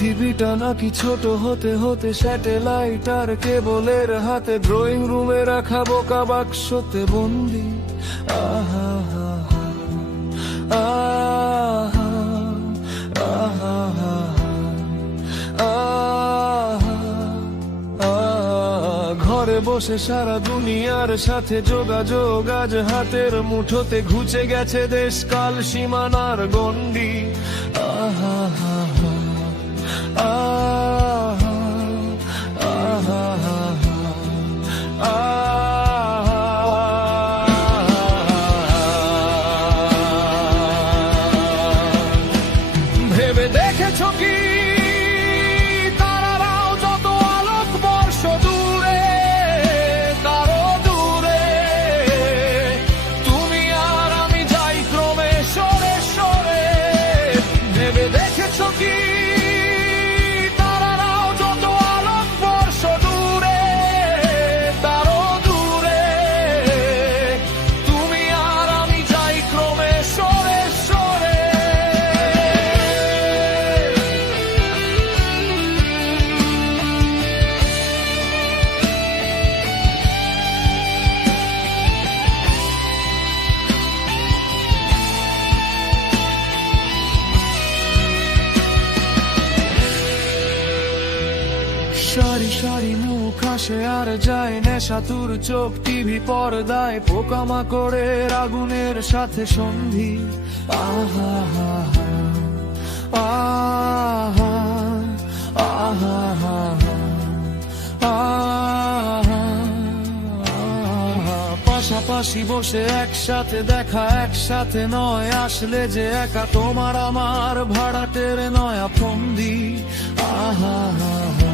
পৃথিবীটা নাকি ছোট হতে হতে স্যাটেলাইট আর কেবলের হাতে, ড্রয়িং রুমে রাখা বোকা বাক্সতে বন্দি। আহা আহা আহা আহা, ঘরে বসে সারা দুনিয়ার সাথে যোগাযোগ আজ হাতের মুঠোতে, ঘুচে গেছে দেশ কাল সীমানার গণ্ডি। আহা আহা আহা ভেবে দেখেছ কি তারারাও যত আলোক বর্ষ দূরে, কারো দূরে, তুমি আর আমি যাই ক্রমে সরে সরে। ভেবে দেখেছ কি তারারাও যত আলোক বর্ষ দূরে, কারো দূরে, তুমি আর আমি যাই ক্রমে সরে সরে। সারি সারি মুখ আসে আর যায়, নেশাতুর চোখ টিভি পর্দায়, পোকামাকড়ের আগুনের সাথে সন্ধি। আহা আহা আহা আহা, পাশাপাশি বসে একসাথে দেখা, একসাথে নয়, আসলে যে একা তোমার আমার ভাড়াটের নয়া ফন্দি। আহা আহা